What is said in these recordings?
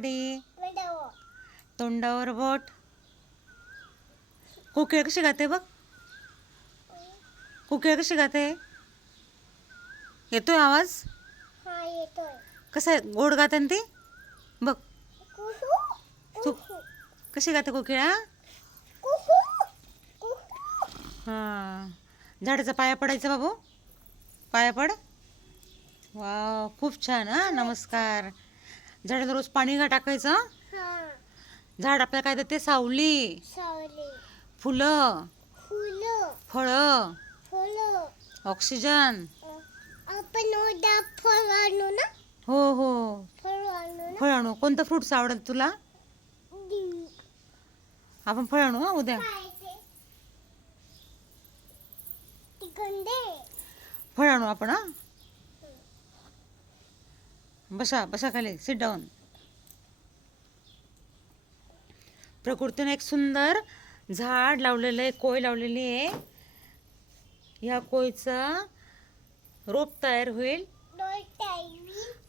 गाडी तोंडावर बोट. कोकिळ कशी गाते बघ. कोकिळ कशी गाते? येतोय आवाज? हा कसा आहे? गोड गाते ना ती? बघ. तू कशी गाते कोकिळा हां? झाडाचा पाया पडायचा बाबू. पाया पड. वा खूप छान हां. नमस्कार. झाडाला रोज पाणी का टाकायचं? झाड आपल्याला काय देते? सावली. फुलं. फुलं. फळं. फुलं. ऑक्सिजन. आपण फळ आणू ना? हो हो. फळ आणू ना? फळ आणू. कोणतं फ्रुट्स आवडेल तुला? आपण फळ आणू हं उद्या. फळ आणू आपण हा? बसा बसा खाली सिट डाऊन प्रकृतीने एक सुंदर झाड लावलेलं आहे कोय लावलेली आहे. ह्या कोयचा रोप तयार होईल.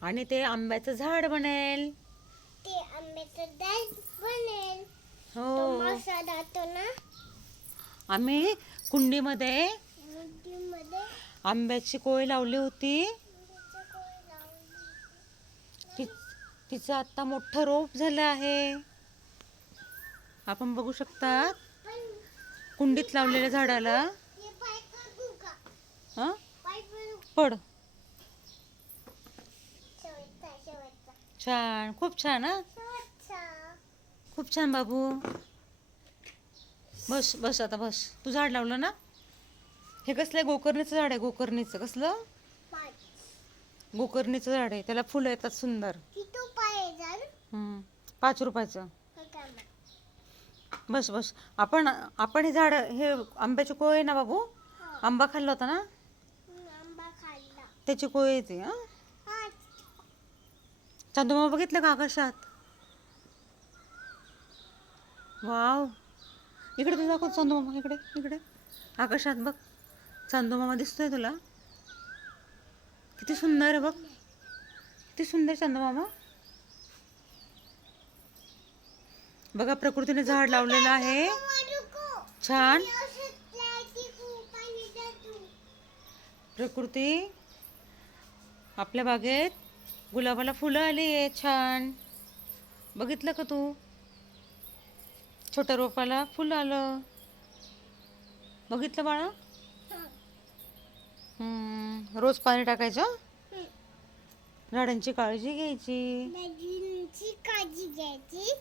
आणि ते आंब्याचं झाड बनेल. ते आंब्याचं बनेल. हो. ना? आम्ही कुंडीमध्ये. आंब्याची कोय लावली होती आंब्याचं कोळ लावली. ति तिचं आता मोठं रोप झालं आहे. आपण बघू शकता पण कुंडीत लावलेल्या झाडाला. हे? पड. छान. खूप छान हा? खूप छान बाबू. बस बस आता बस. तू झाड लावलं ना? हे कसलं आहे? गोकर्णीचं झाड आहे गोकर्णीचं. कसलं? गोकर्णीचं झाड आहे. त्याला फुलं येतात सुंदर. पाच रुपयाचं? बस बस. आपण आपण हे झाड हे आंब्याची कोय आहे ना बाबू. आंबा खाल्ला होता ना? त्याची कोय येते हां? चांदूमामा बघितलं का आकाशात? वाव. इकडे तू दाखव चांदूमामा इकडे इकडे. आकाशात बघ. चांदूमामा दिसतोय तुला. किती सुंदर आहे बघ. किती सुंदर चांदूमामा बघा प्रकृतीने झाड लावलेलं आहे. छान. प्रकृती आपल्या बागेत गुलाबाला फुलं आली आहे. छान. बघितलं का तू? छोट्या रोपाला फुलं आलं. बघितलं बाळा? हम्म, रोज पाणी टाकायचं? झाडांची काळजी घ्यायची. काळजी घ्यायची.